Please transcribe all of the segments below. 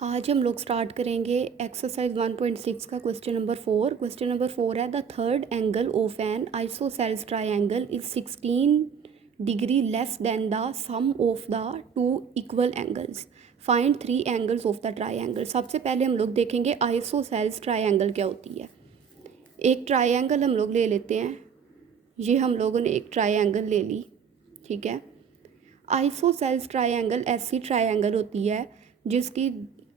आज हम लोग स्टार्ट करेंगे एक्सरसाइज 1.6 का क्वेश्चन नंबर 4। क्वेश्चन नंबर 4 है the third angle of an isosceles triangle is 16 degree less than the sum of the two equal angles. Find 3 angles of the triangle. सबसे पहले हम लोग देखेंगे आइसोसेल्स ट्रायंगल क्या होती है। एक ट्रायंगल हम लोग ले लेते हैं। ये हम लोगों ने एक ट्रायंगल ले ली, ठीक है। आइसोसेल्स ट्रायंगल ऐसी ट्रायंगल होती है जिसकी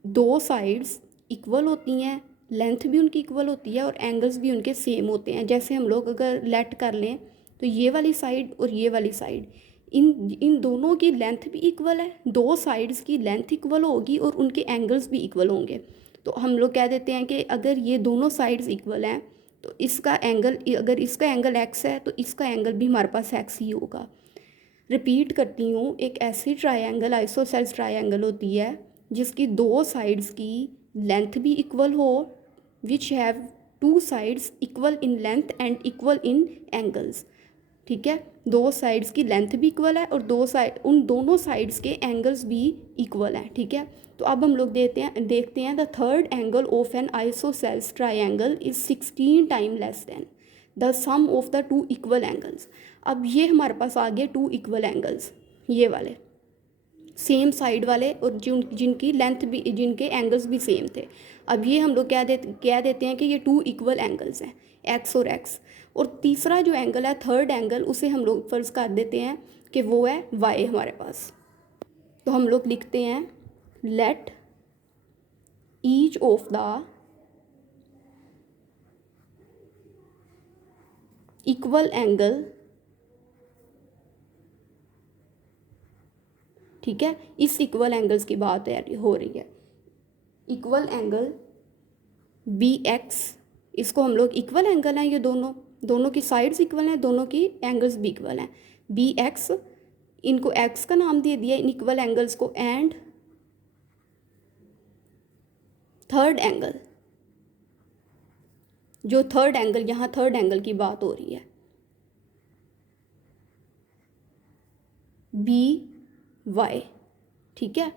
दो साइड्स इक्वल होती हैं, लेंथ भी उनकी इक्वल होती है और एंगल्स भी उनके सेम होते हैं। जैसे हम लोग अगर लेट कर लें तो ये वाली साइड और ये वाली साइड, इन दोनों की लेंथ भी इक्वल है, दो साइड्स की लेंथ इक्वल होगी और उनके एंगल्स भी इक्वल होंगे। तो हम लोग कह देते हैं कि अगर ये दोनों साइड्स इक्वल हैं तो इसका एंगल, अगर इसका एंगल एक्स है तो इसका एंगल भी हमारे पास एक्स ही होगा। रिपीट करती हूँ, एक ऐसी ट्रायंगल आइसोसेल्स ट्रायंगल होती है जिसकी दो साइड्स की लेंथ भी इक्वल हो, which have two sides equal in length and equal in angles, ठीक है। दो साइड्स की लेंथ भी इक्वल है और उन दोनों साइड्स के एंगल्स भी इक्वल हैं, ठीक है। तो अब हम लोग देखते हैं the third angle of an isosceles triangle is 16 time less than the sum of the two equal angles. अब ये हमारे पास आ गए टू इक्वल एंगल्स, ये वाले सेम साइड वाले और जिनकी लेंथ भी, जिनके एंगल्स भी सेम थे। अब ये हम लोग कह देते हैं कि ये टू इक्वल एंगल्स हैं, एक्स और एक्स। और तीसरा जो एंगल है, थर्ड एंगल, उसे हम लोग फर्ज कर देते हैं कि वो है वाई हमारे पास। तो हम लोग लिखते हैं let each of the equal angle, ठीक है। इस इक्वल एंगल्स की बात हो रही है। इक्वल एंगल बी एक्स, इसको हम लोग इक्वल एंगल हैं, ये दोनों की साइड्स इक्वल हैं, दोनों की एंगल्स भी इक्वल हैं। बी एक्स, इनको एक्स का नाम दे दिया इन इक्वल एंगल्स को। एंड थर्ड एंगल, जो थर्ड एंगल, यहाँ थर्ड एंगल की बात हो रही है, बी वाई, ठीक है।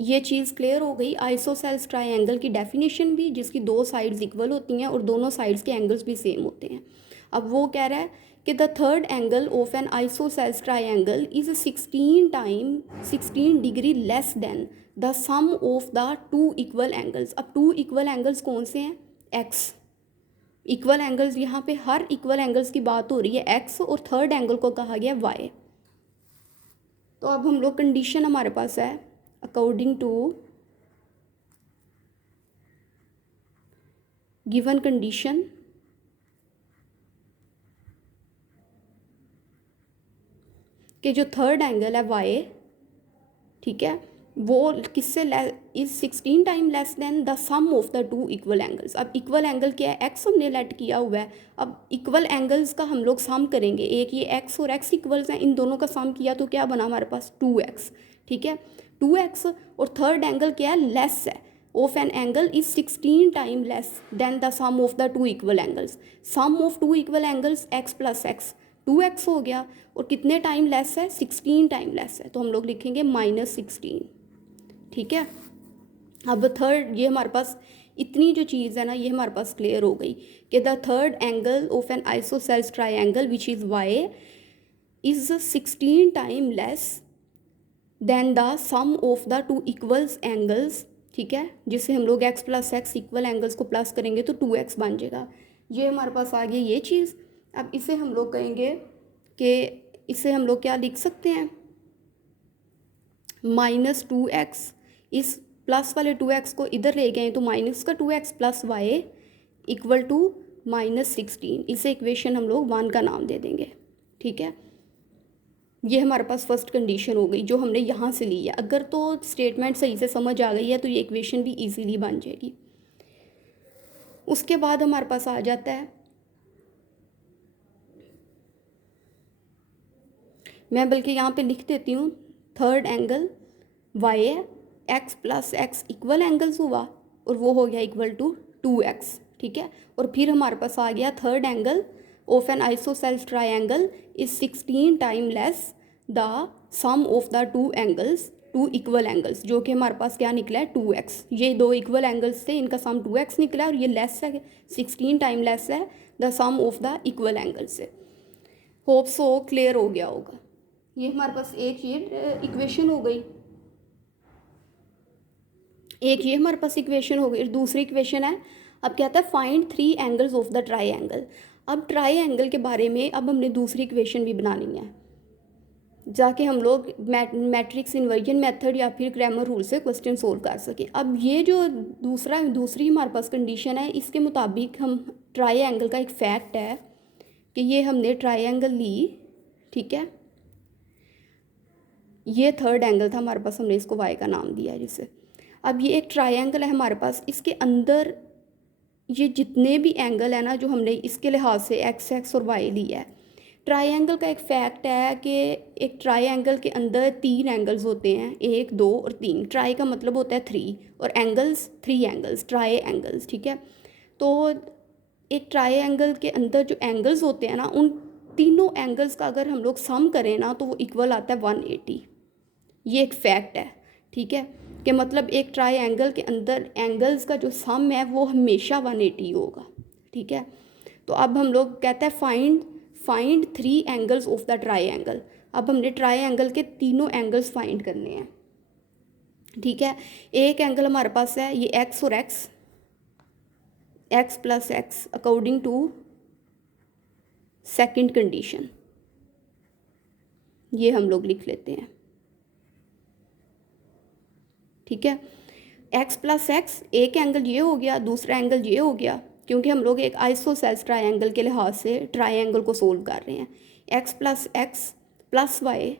ये चीज़ क्लियर हो गई। आइसोसेल्स ट्रायंगल की डेफिनेशन भी, जिसकी दो साइड्स इक्वल होती हैं और दोनों साइड्स के एंगल्स भी सेम होते हैं। अब वो कह रहा है कि the third angle of an isosceles triangle is 16 degree less than the sum of the two equal angles. अब टू इक्वल एंगल्स कौन से हैं? एक्स। इक्वल एंगल्स, यहाँ पे हर इक्वल एंगल्स की बात हो रही है, एक्स, और थर्ड एंगल को कहा गया वाई। तो अब हम लोग कंडीशन हमारे पास है, अकॉर्डिंग टू गिवन कंडीशन कि जो थर्ड एंगल है वाई, ठीक है, वो किससे is 16 time less than the sum of the two equal angles. अब इक्वल एंगल क्या है? एक्स हमने लेट किया हुआ है। अब इक्वल एंगल्स का हम लोग सम करेंगे, एक ये एक्स और एक्स इक्वल्स हैं, इन दोनों का सम किया तो क्या बना हमारे पास? 2x, ठीक है। 2x, और थर्ड एंगल क्या है? लेस है, of an angle is 16 time less than the sum of the two equal angles. Sum of two equal angles X plus X, 2x हो गया, और कितने टाइम लेस है? 16 टाइम लेस है, तो हम लोग लिखेंगे -16, ठीक है। अब थर्ड, ये हमारे पास इतनी जो चीज़ है ना, ये हमारे पास क्लियर हो गई कि the third angle of an isosceles triangle which is Y is 16 time less than the sum of the two equals angles, ठीक है, जिसे हम लोग x plus X equal angles को प्लस करेंगे तो 2x बन जाएगा। ये हमारे पास आ गई ये चीज़। अब इसे हम लोग कहेंगे कि इसे हम लोग क्या लिख सकते हैं? -2x, इस प्लस वाले 2x को इधर ले गए तो माइनस का 2x plus Y equal to -16। इसे इक्वेशन हम लोग 1 का नाम दे देंगे, ठीक है। ये हमारे पास फर्स्ट कंडीशन हो गई जो हमने यहाँ से ली है। अगर तो स्टेटमेंट सही से समझ आ गई है तो ये इक्वेशन भी इजीली बन जाएगी। उसके बाद हमारे पास आ जाता है, मैं बल्कि यहाँ पे लिख देती हूँ, थर्ड एंगल वाई है, x plus X equal angles हुआ और वो हो गया इक्वल टू 2x, ठीक है। और फिर हमारे पास आ गया third angle of an isosceles triangle is 16 time less the sum of the two angles, two equal angles, जो कि हमारे पास क्या निकला है 2x। ये दो इक्वल एंगल्स थे, इनका सम 2x निकला और ये लेस है 16 टाइम लेस है the sum of the equal angle से। होप सो क्लियर हो गया होगा। ये हमारे पास एक ये इक्वेशन हो गई, एक ये हमारे पास इक्वेशन हो गई। दूसरी इक्वेशन है, अब क्या आता है find 3 angles of the try angle. अब ट्राई एंगल के बारे में अब हमने दूसरी इक्वेशन भी बनानी है, जाके हम लोग मैट्रिक्स इन्वर्जन मेथड या फिर क्रैमर रूल से क्वेश्चन सोल्व कर सकें। अब ये जो दूसरी हमारे पास कंडीशन है, इसके मुताबिक हम ट्राई एंगल का एक फैक्ट है कि ये हमने ट्राई एंगल ली, ठीक है, ये थर्ड एंगल था हमारे पास, हमने इसको वाई का नाम दिया है जिसे। अब ये एक ट्रायंगल है हमारे पास, इसके अंदर ये जितने भी एंगल है ना जो हमने इसके लिहाज से एक्स और वाई लिया है। ट्रायंगल का एक फैक्ट है कि एक ट्रायंगल के अंदर 3 एंगल्स होते हैं, 1 2 और 3। ट्राई का मतलब होता है 3 और एंगल्स 3 एंगल्स, ट्राई एंगल्स, ठीक है। तो एक ट्रायंगल के अंदर जो एंगल्स होते हैं ना, उन तीनों एंगल्स का अगर हम लोग सम करें ना तो वो इक्वल आता है 180। ये एक फैक्ट है, ठीक है, कि मतलब एक ट्रायंगल के अंदर एंगल्स का जो सम है वो हमेशा 180 होगा, ठीक है। तो अब हम लोग कहते हैं find 3 angles of the triangle. अब हमने ट्रायंगल के तीनों एंगल्स फाइंड करने हैं, ठीक है। एक एंगल हमारे पास है ये एक्स और X plus X according to second condition, ये हम लोग लिख लेते हैं, ठीक है। x प्लस एक्स, एक एंगल ये हो गया, दूसरा एंगल ये हो गया, क्योंकि हम लोग एक आइसोसेल्स ट्रायंगल के लिहाज से ट्रायंगल को सोल्व कर रहे हैं। x plus X plus Y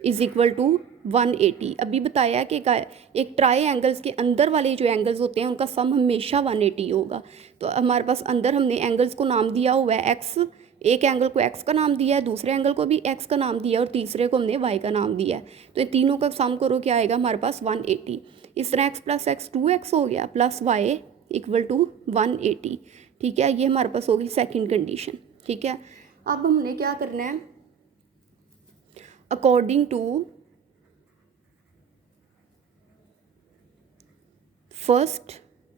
is equal to 180। अभी बताया कि एक ट्राई एंगल्स के अंदर वाले जो एंगल्स होते हैं उनका सम हमेशा 180 होगा। तो हमारे पास अंदर हमने एंगल्स को नाम दिया हुआ है x, एक एंगल को x का नाम दिया है, दूसरे एंगल को भी x का नाम दिया है और तीसरे को हमने y का नाम दिया है। तो इन तीनों का सम करो क्या आएगा हमारे पास 180। इस तरह x प्लस एक्स 2x हो गया प्लस वाई इक्वल टू 180, ठीक है। ये हमारे पास होगी सेकेंड कंडीशन, ठीक है। अब हमने क्या करना है, अकॉर्डिंग टू फर्स्ट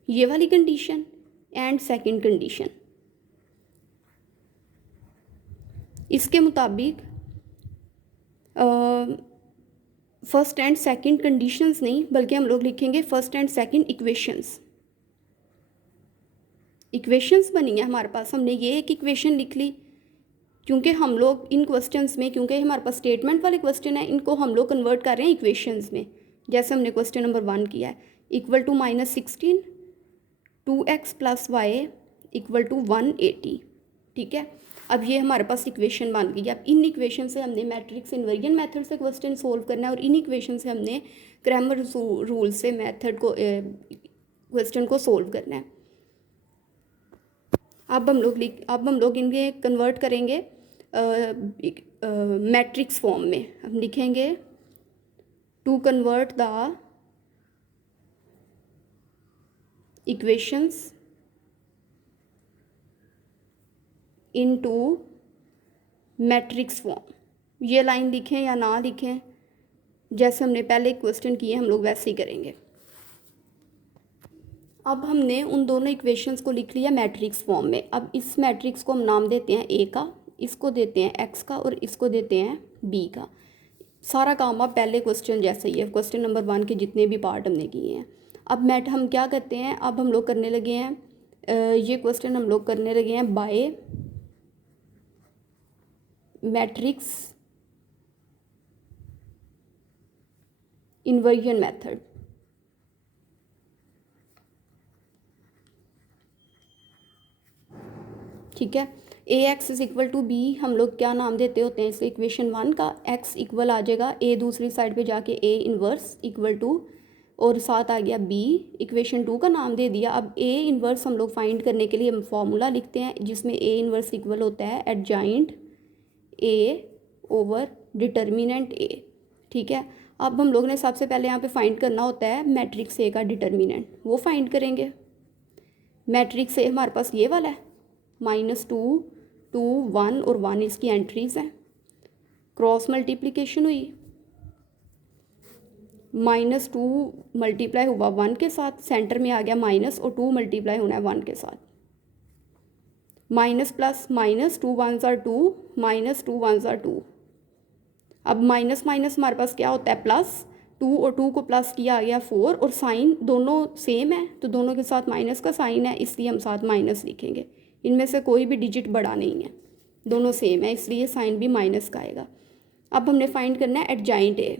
ये वाली कंडीशन एंड सेकंड कंडीशन, इसके मुताबिक फर्स्ट एंड सेकंड कंडीशंस नहीं बल्कि हम लोग लिखेंगे फर्स्ट एंड सेकंड इक्वेशंस बनी है हमारे पास। हमने ये एक इक्वेशन लिख ली, क्योंकि हम लोग इन क्वेश्चंस में, क्योंकि हमारे पास स्टेटमेंट वाले क्वेश्चन है, इनको हम लोग कन्वर्ट कर रहे हैं इक्वेशंस में, जैसे हमने क्वेश्चन नंबर 1 किया है, equal to -16 2x plus Y equal to 180, ठीक है। अब ये हमारे पास इक्वेशन बन गई। अब इन इक्वेशन से हमने मैट्रिक्स इन्वर्जन मेथड से क्वेश्चन सोल्व करना है और इन इक्वेशन से हमने क्रैमर रूल से मेथड को क्वेश्चन को सोल्व करना है। अब हम लोग इनके कन्वर्ट करेंगे मैट्रिक्स फॉर्म में। हम लिखेंगे to convert the equations into matrix form. ये लाइन लिखें या ना लिखें, जैसे हमने पहले क्वेश्चन किए हम लोग वैसे ही करेंगे। अब हमने उन दोनों इक्वेशंस को लिख लिया मैट्रिक्स फॉर्म में। अब इस मैट्रिक्स को हम नाम देते हैं ए का, इसको देते हैं एक्स का और इसको देते हैं बी का। सारा काम अब पहले क्वेश्चन जैसे ही है, क्वेश्चन नंबर 1 के जितने भी पार्ट हमने किए हैं। अब हम क्या करते हैं, अब हम लोग करने लगे हैं ये क्वेश्चन हम लोग करने लगे हैं बाय मैट्रिक्स इन्वर्जन मेथड, ठीक है। A X is equal to B हम लोग क्या नाम देते होते हैं इसे, इक्वेशन 1 का एक्स इक्वल आ जाएगा ए, दूसरी साइड पे जाके ए इन्वर्स इक्वल टू और साथ आ गया बी, इक्वेशन 2 का नाम दे दिया। अब ए इन्वर्स हम लोग फाइंड करने के लिए हम फॉर्मूला लिखते हैं जिसमें ए इन्वर्स इक्वल होता है एडजॉइंट ए ओवर डिटर्मिनेंट ए, ठीक है। अब हम लोग ने सबसे पहले यहाँ पे फाइंड करना होता है मैट्रिक्स ए का डिटर्मिनेंट, वो फाइंड करेंगे। मैट्रिक्स ए हमारे पास ये वाला है, -2 2 1 और 1 इसकी एंट्रीज हैं, क्रॉस मल्टीप्लिकेशन हुई -2 मल्टीप्लाई हुआ 1 के साथ, सेंटर में आ गया माइनस, और 2 मल्टीप्लाई होना है 1 के साथ। Minus plus minus, 2 1s are 2, -2 1s are 2। अब माइनस माइनस हमारे पास क्या होता है प्लस, 2 और 2 को प्लस किया आ गया 4, और साइन दोनों सेम है तो दोनों के साथ माइनस का साइन है, इसलिए हम साथ माइनस लिखेंगे। इनमें से कोई भी डिजिट बड़ा नहीं है, दोनों सेम है, इसलिए साइन भी माइनस का आएगा। अब हमने फाइंड करना है एडजाइंट ए।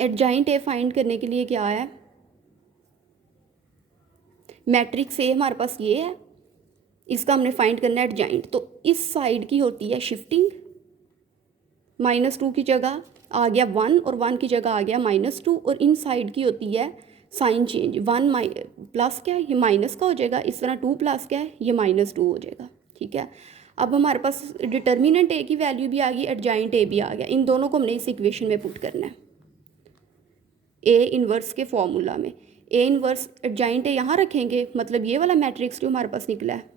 एडजाइंट ए फाइंड करने के लिए क्या है, मैट्रिक्स ए हमारे पास ये है, इसका हमने फाइंड करना है एडजाइंट। तो इस साइड की होती है शिफ्टिंग, -2 की जगह आ गया 1 और 1 की जगह आ गया -2, और इन साइड की होती है साइन चेंज। 1 प्लस क्या है, ये माइनस का हो जाएगा, इस तरह 2 प्लस क्या है, ये -2 हो जाएगा। ठीक है, अब हमारे पास डिटर्मिनेंट ए की वैल्यू भी आ गई, एडजाइंट ए भी आ गया। इन दोनों को हमने इस इक्वेशन में पुट करना है ए इन्वर्स के फॉर्मूला में। ए इन्वर्स एडजाइंट ए यहाँ रखेंगे, मतलब ये वाला मैट्रिक्स जो हमारे पास निकला है,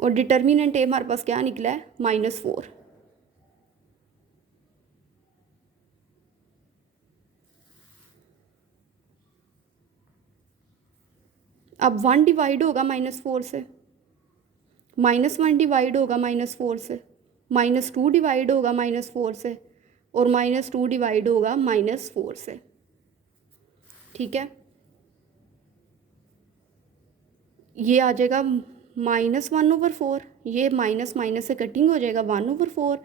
और डिटर्मिनेंट ए हमारे पास क्या निकला है, -4। अब 1 डिवाइड होगा -4 से, -1 डिवाइड होगा -4 से, -2 डिवाइड होगा -4 से, और -2 डिवाइड होगा -4 से। ठीक है, ये आ जाएगा -1/4, ये माइनस माइनस से कटिंग हो जाएगा 1/4,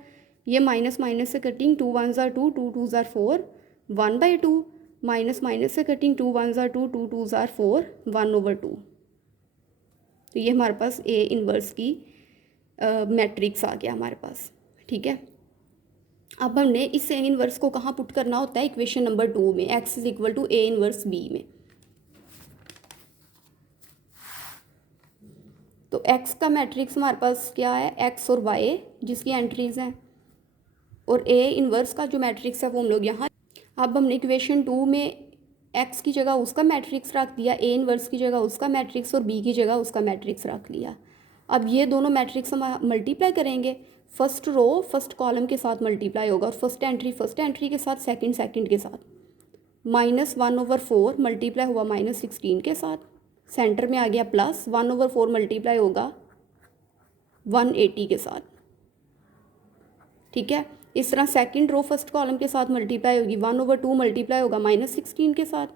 ये माइनस माइनस से cutting 2 1s are 2, 2 2s are 4, 1/2, minus minus से cutting 2 1s are 2, 2 2s are 4, 1/2। तो ये हमारे पास ए इन्वर्स की मैट्रिक्स आ गया हमारे पास। ठीक है, अब हमने इस ए इन्वर्स को कहाँ पुट करना होता है, इक्वेशन नंबर 2 में, x = A इन्वर्स B में। तो x का मैट्रिक्स हमारे पास क्या है, x और y जिसकी एंट्रीज हैं, और a इन्वर्स का जो मैट्रिक्स है वो हम लोग यहाँ। अब हमने इक्वेशन 2 में x की जगह उसका मैट्रिक्स रख दिया, a इन्वर्स की जगह उसका मैट्रिक्स, और b की जगह उसका मैट्रिक्स रख लिया। अब ये दोनों मैट्रिक्स हम मल्टीप्लाई करेंगे, फर्स्ट रो फर्स्ट कॉलम के साथ मल्टीप्लाई होगा, और फर्स्ट एंट्री के साथ, सेकंड के साथ। -1/4 मल्टीप्लाई हुआ -16 के साथ, सेंटर में आ गया प्लस, 1/4 मल्टीप्लाई होगा 180 के साथ। ठीक है, इस तरह सेकंड रो फर्स्ट कॉलम के साथ मल्टीप्लाई होगी, 1/2 मल्टीप्लाई होगा -16 के साथ,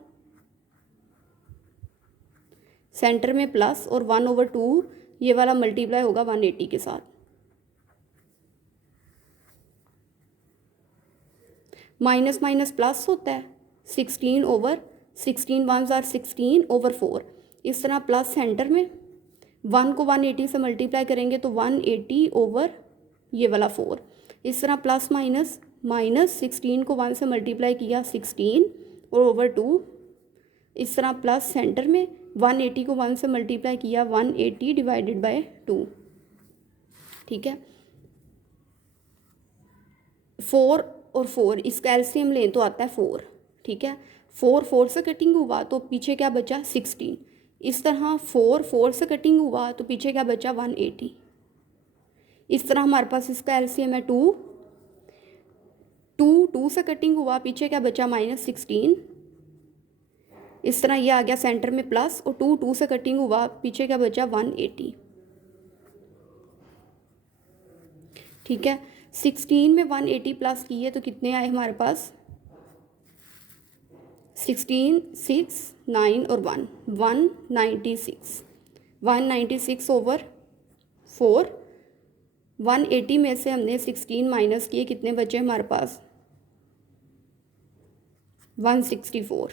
सेंटर में प्लस, और 1/2 ये वाला मल्टीप्लाई होगा 180 के साथ। माइनस माइनस प्लस होता है, 16/16 1s are 16/4। इस तरह प्लस सेंटर में, 1 को 180 से मल्टीप्लाई करेंगे तो 180 ओवर ये वाला 4। इस तरह प्लस माइनस, -16 को 1 से मल्टीप्लाई किया 16 और ओवर 2। इस तरह प्लस सेंटर में 180 को 1 से मल्टीप्लाई किया 180 डिवाइडेड बाय 2। ठीक है, 4 और 4 इसका एलसीएम लें तो आता है 4। ठीक है, 4 से कटिंग हुआ तो पीछे क्या बचा, 16। इस तरह 4 से कटिंग हुआ तो पीछे क्या बचा, 180। इस तरह हमारे पास इसका एलसीएम है 2 से कटिंग हुआ, पीछे क्या बचा, -16। इस तरह ये आ गया सेंटर में प्लस, और 2 से कटिंग हुआ, पीछे क्या बचा, 180। ठीक है, 16 में 180 प्लस किए तो कितने आए हमारे पास, 16 6 9 और 1 196 ओवर 4। 180 में से हमने 16 माइनस किए, कितने बचे हमारे पास, 164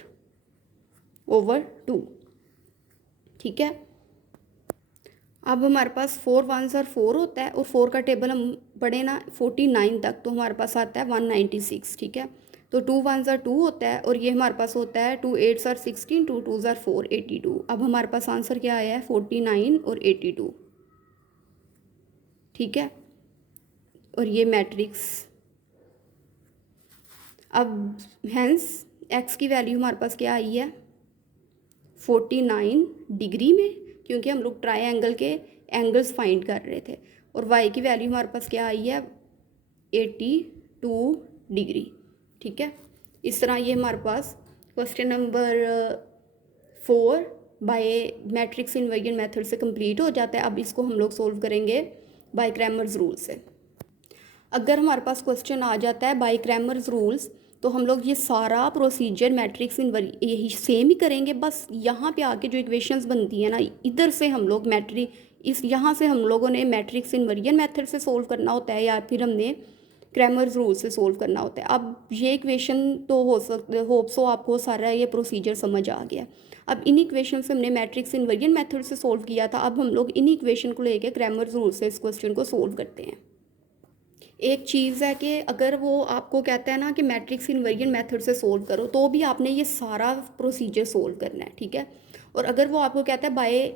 ओवर 2। ठीक है, अब हमारे पास 4 1s are 4 होता है, और 4 का टेबल हम पढ़े ना 49 तक, तो हमारे पास आता है 196। ठीक है, तो 2 1s are 2 होता है, और ये हमारे पास होता है 2 8s are 16, 2 2s are 4, 82। अब हमारे पास आंसर क्या आया है, 49 और 82। ठीक है, और ये मैट्रिक्स। अब हैंस एक्स की वैल्यू हमारे पास क्या आई है, 49 डिग्री में, क्योंकि हम लोग ट्रायंगल के एंगल्स फाइंड कर रहे थे। और वाई की वैल्यू हमारे पास क्या आई है, 82 डिग्री। ठीक है, इस तरह ये हमारे पास question number 4 by matrix inversion method से कंप्लीट हो जाता है। अब इसको हम लोग सोल्व करेंगे बाय क्रैमर्स रूल से। अगर हमारे पास क्वेश्चन आ जाता है बाय क्रैमर्स रूल्स तो हम लोग ये सारा प्रोसीजर मैट्रिक्स यही सेम ही करेंगे, बस यहाँ पे आके जो इक्वेशंस बनती है ना, इधर से हम लोग यहाँ से हम लोगों ने मैट्रिक्स इन्वर्जन मेथड से सोल्व करना होता है या फिर हमने क्रैमर्स रूल से सोल्व करना होता है। अब ये इक्वेशन तो होप सो आपको सारा ये प्रोसीजर समझ आ गया। अब इन इक्वेशन से हमने मैट्रिक्स इन्वर्जन मेथड से सोल्व किया था, अब हम लोग इन इक्वेशन को लेके क्रैमर्स रूल से इस क्वेश्चन को सोल्व करते हैं। एक चीज़ है कि अगर वो आपको कहता है ना कि मैट्रिक्स इन्वर्जन मेथड से सोल्व करो, तो भी आपने ये सारा प्रोसीजर सोल्व करना है। ठीक है, और अगर वो आपको कहता है बाय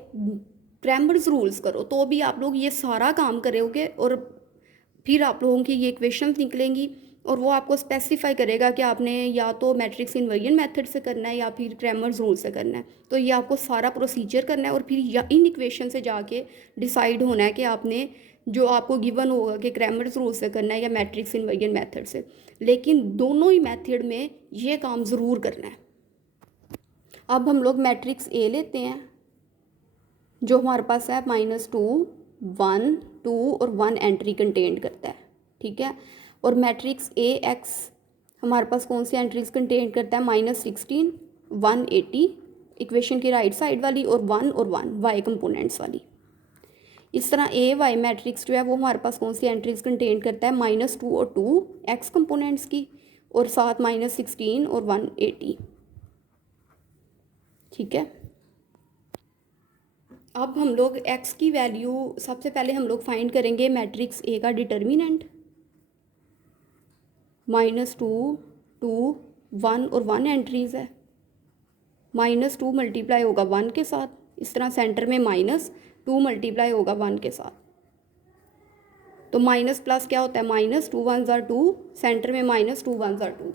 क्रैमर्स रूल्स करो, तो भी आप लोग ये सारा काम करोगे और फिर आप लोगों की ये इक्वेशंस निकलेंगी और वो आपको स्पेसिफाई करेगा कि आपने या तो मैट्रिक्स इन्वर्जन मेथड से करना है या फिर क्रैमर्स रूल से करना है। तो ये आपको सारा प्रोसीजर करना है और फिर या इन इक्वेशन से जाके डिसाइड होना है कि आपने जो आपको गिवन होगा कि क्रैमर्स रूल से करना है या मैट्रिक्स इन्वर्जन मेथड से। लेकिन दोनों ही मेथड में ये काम ज़रूर करना है। अब हम लोग मैट्रिक्स ए लेते हैं जो हमारे पास है -2, 1, 2 और 1 एंट्री कंटेंट करता है। ठीक है, और मैट्रिक्स ए एक्स हमारे पास कौन सी एंट्रीज कंटेंट करता है? -16, 180 इक्वेशन की राइट साइड वाली और 1 और 1 वाई कंपोनेंट्स वाली। इस तरह ए वाई मैट्रिक्स जो है वो हमारे पास कौन सी एंट्रीज कंटेंट करता है? -2 और 2 एक्स कंपोनेंट्स की और साथ -16 और 180। ठीक है, अब हम लोग x की वैल्यू सबसे पहले हम लोग फाइंड करेंगे मैट्रिक्स ए का डिटर्मिनेंट। -2, 2, 1 और 1 एंट्रीज़ है। -2 मल्टीप्लाई होगा 1 के साथ, इस तरह सेंटर में -2 मल्टीप्लाई होगा 1 के साथ, तो माइनस प्लस क्या होता है? -2 1 ज़ार 2, सेंटर में -2 1 ज़ार 2।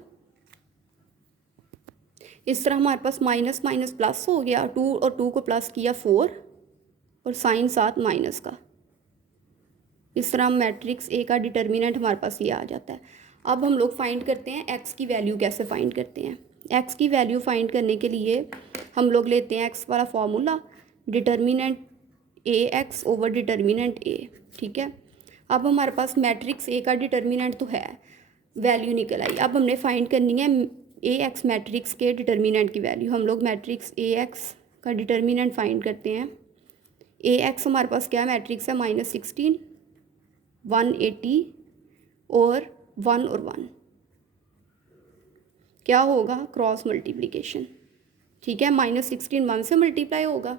इस तरह हमारे पास माइनस माइनस प्लस हो गया, 2 और 2 को प्लस किया 4 और साइन साथ माइनस का। इस तरह मैट्रिक्स ए का डिटर्मिनेंट हमारे पास ये आ जाता है। अब हम लोग फाइंड करते हैं एक्स की वैल्यू कैसे फाइंड करते हैं। एक्स की वैल्यू फाइंड करने के लिए हम लोग लेते हैं एक्स वाला formula, determinant A X over determinant ए। ठीक है, अब हमारे पास मैट्रिक्स ए का डिटर्मिनेंट तो है, वैल्यू निकल आई। अब हमने फाइंड करनी है ए एक्स मैट्रिक्स के डिटर्मिनेंट की वैल्यू। हम लोग मैट्रिक्स ए एक्स का डिटर्मिनेंट फाइंड करते हैं। ए एक्स हमारे पास क्या मैट्रिक्स है? -16, 180 और 1 और 1। क्या होगा? Cross multiplication. ठीक है, -16 1 से मल्टीप्लाई होगा,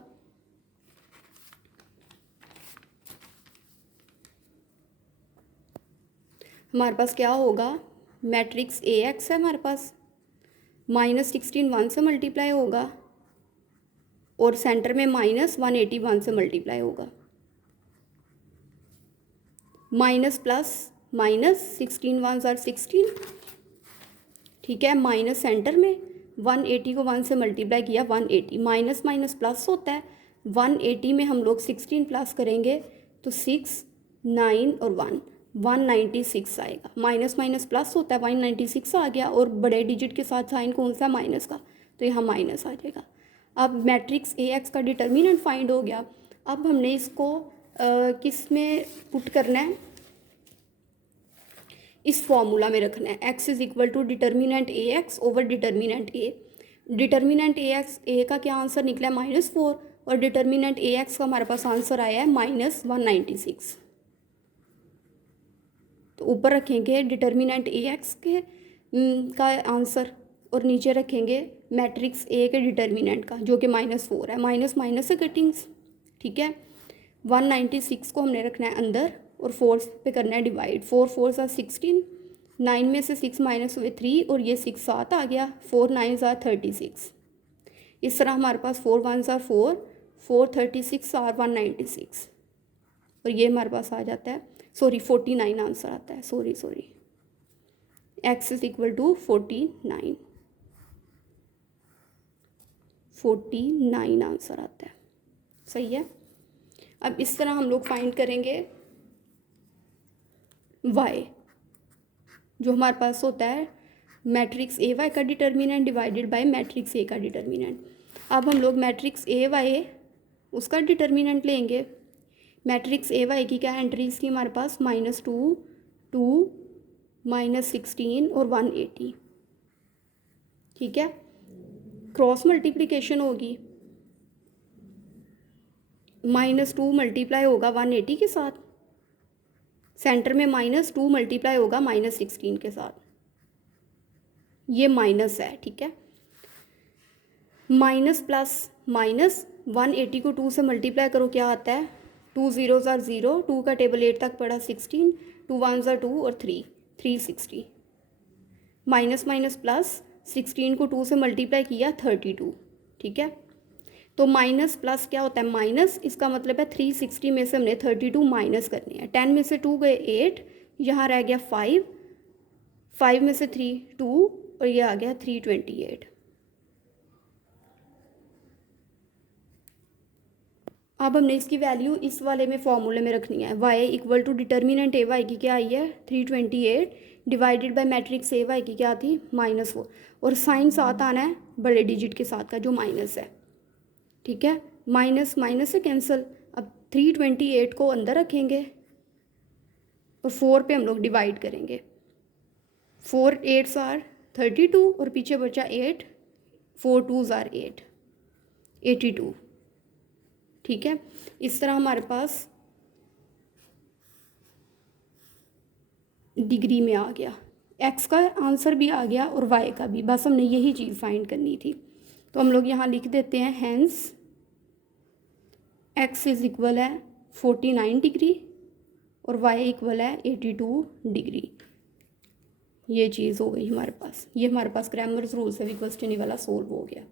हमारे पास क्या होगा? मैट्रिक्स ए एक्स है हमारे पास, -16 1 से मल्टीप्लाई होगा और सेंटर में -180 1 से मल्टीप्लाई होगा। माइनस प्लस -16 1 ज़ार 16। ठीक है, माइनस सेंटर में 180 को 1 से मल्टीप्लाई किया 180, माइनस माइनस प्लस होता है। 180 में हम लोग 16 प्लस करेंगे तो 6 9 और 1 196 आएगा। माइनस माइनस प्लस होता है, 196 आ गया और बड़े डिजिट के साथ साइन कौन सा? माइनस का, तो यहाँ माइनस आ जाएगा। अब मैट्रिक्स ए एक्स का डिटर्मिनेंट फाइंड हो गया। अब हमने इसको किस में पुट करना है? इस फॉर्मूला में रखना है। X is equal to determinant A X over determinant A. Determinant A X A का क्या आंसर निकला है? -4 और डिटर्मिनेंट ए एक्स का हमारे पास आंसर आया है -196। तो ऊपर रखेंगे डिटर्मिनेंट ए एक्स के का आंसर और नीचे रखेंगे मैट्रिक्स ए के डिटर्मिनेंट का जो कि -4 है। माइनस माइनस से कटिंग्स। ठीक है, 196 को हमने रखना है अंदर और 4 पे करना है डिवाइड। 4 4 ज़ा 16, 9 में से 6 माइनस हुए 3 और ये 6 7 आ गया, 4 9 ज़ा 36। इस तरह हमारे पास 4 1 ज़ा 4, 4 36 आर 196 और ये हमारे पास आ जाता है 49 आंसर आता है। Sorry X is equal to 49 answer आता है। सही है, अब इस तरह हम लोग फाइंड करेंगे y। जो हमारे पास होता है मैट्रिक्स ए वाई का डिटर्मिनेंट डिवाइडेड बाय मैट्रिक्स ए का डिटर्मिनेंट। अब हम लोग मैट्रिक्स ए वाई उसका डिटर्मिनेंट लेंगे। मैट्रिक्स ए वाई की क्या एंट्रीज थी हमारे पास, -2, 2, -16 और 180। ठीक है, क्रॉस मल्टीप्लिकेशन होगी, -2 मल्टीप्लाई होगा 180 के साथ, सेंटर में -2 मल्टीप्लाई होगा -16 के साथ, ये माइनस है। ठीक है, माइनस प्लस माइनस, 180 को 2 से मल्टीप्लाई करो क्या आता है, 2 0s are 0, 2 का टेबल 8 तक पड़ा 16, 2 1s are 2 और 3, 360, माइनस माइनस प्लस, 16 को 2 से मल्टीप्लाई किया 32। ठीक है, तो माइनस प्लस क्या होता है माइनस, इसका मतलब है 360 में से हमने 32 माइनस करने हैं। 10 में से 2 गए 8, यहाँ रह गया 5, 5 में से 3 2 और ये आ गया 328। अब हमने इसकी वैल्यू इस वाले में फॉर्मूले में रखनी है। y equal to determinant A Y की क्या आई है 328 divided by matrix A Y की क्या थी -4, और साइन साथ आना है बड़े डिजिट के साथ का जो माइनस है। ठीक है, माइनस माइनस से कैंसिल, अब 328 को अंदर रखेंगे और 4 पे हम लोग डिवाइड करेंगे, 4 8s are 32 और पीछे बचा 8, 4 2s are 8, 82। ठीक है, इस तरह हमारे पास डिग्री में आ गया, x का आंसर भी आ गया और y का भी, बस हमने यही चीज़ फाइंड करनी थी। तो हम लोग यहाँ लिख देते हैं हैंस x इज इक्वल है 49 डिग्री और y इक्वल है 82 डिग्री। ये चीज़ हो गई हमारे पास, ये हमारे पास ग्रामर्स रूल से भी क्वेश्चन ये वाला सोल्व हो गया।